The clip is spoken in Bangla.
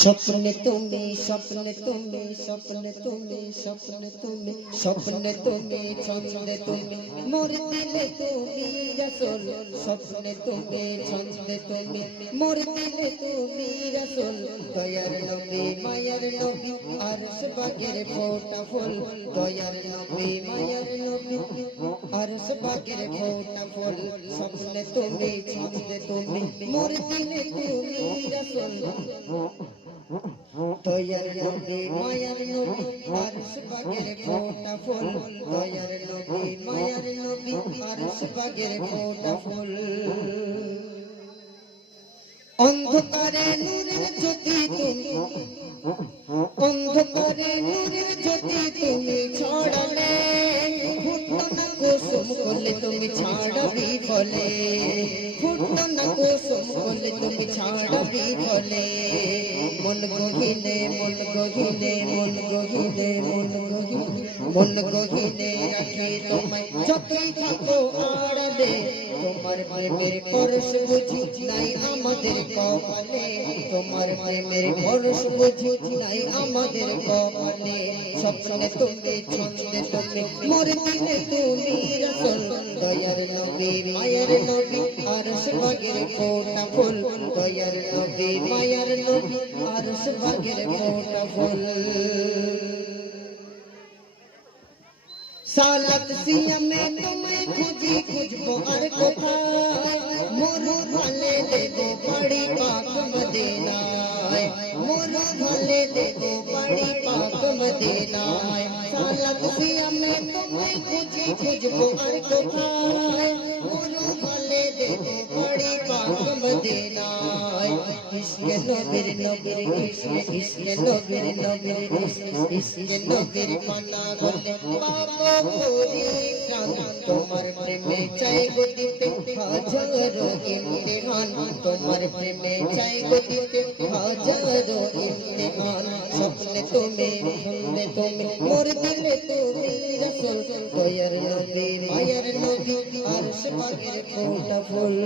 স্বপ্নে তুমি স্বপ্নে তুমি স্বপ্নে তুমি স্বপ্নে তুমি স্বপ্নে তুমি ছন্দে তুমি মোর দিলে তুমি রাসূল স্বপ্নে তুমি ছন্দে তুমি মোর দিলে তুমি রাসূল দয়ার নবী মায়ার নবী আরশ পাকের ফোঁটা ফুল দয়ার নবী মায়ার নবী আরশ পাকের ফোঁটা ফুল স্বপ্নে তুমি ছন্দে তুমি মোর দিলে তুমি রাসূল দয়ার নবী মায়ার নবী আরশ পাকের ফোঁটা ফুল দয়ার নবী মায়ার নবী আরশ পাকের ফোঁটা ফুল অন্ধকারে নূরের জ্যোতি তুমি অন্ধকারে নূরের জ্যোতি তুমি ছড়ালে ফুটলো না কুসুম করলে তুমি ছাড়বি ফলে ফুটলো না কুসুম করলে তুমি ছাড়বি ফলে মন গহিনে মন গহিনে মন গহিনে মন গহিনে মন গহিনে রাখি তোমায় যতই থাকো আড়ালে তোমার প্রেমের পরশ বুঝি নাই আমাদের কপালে তোমার প্রেমের পরশ বুঝি নাই আমাদের কপালে স্বপ্নে তুমি ছন্দে তুমি মোর দিলে তুমি রাসূল দয়ার নবী মায়ার নবী আরশ পাকের ফোঁটা ফুল দয়ার নবী মায়ার নবী আরশ পাকের ফোঁটা ফুল সালাত সিয়ামে তোমায় খুঁজি খুঁজবো আর কোথায় মোর ভালে দেবো বাড়ি পাক মদিনায় মোর ভালে দেবো বাড়ি পাক মদিনায় সালাত সিয়ামে তোমায় খুঁজি খুঁজবো আর কোথায় মোর ভালে দেবো বাড়ি পাক মদিনায় ইশকে নবীর নবীর ইশকে নবীর নবীর ইশকে নবীর মানা বলে বাবা তোমার প্রেমে চাই গো দিতে হাজারো ইমতিহান তোমার প্রেমে চাই গো দিতে হাজারো ইমতিহান স্বপ্নে তুমি ছন্দে তুমি মোর দিলে তুমি রাসূল দয়ার নবী মায়ার নবী আরশ পাকের ফোঁটা ফুল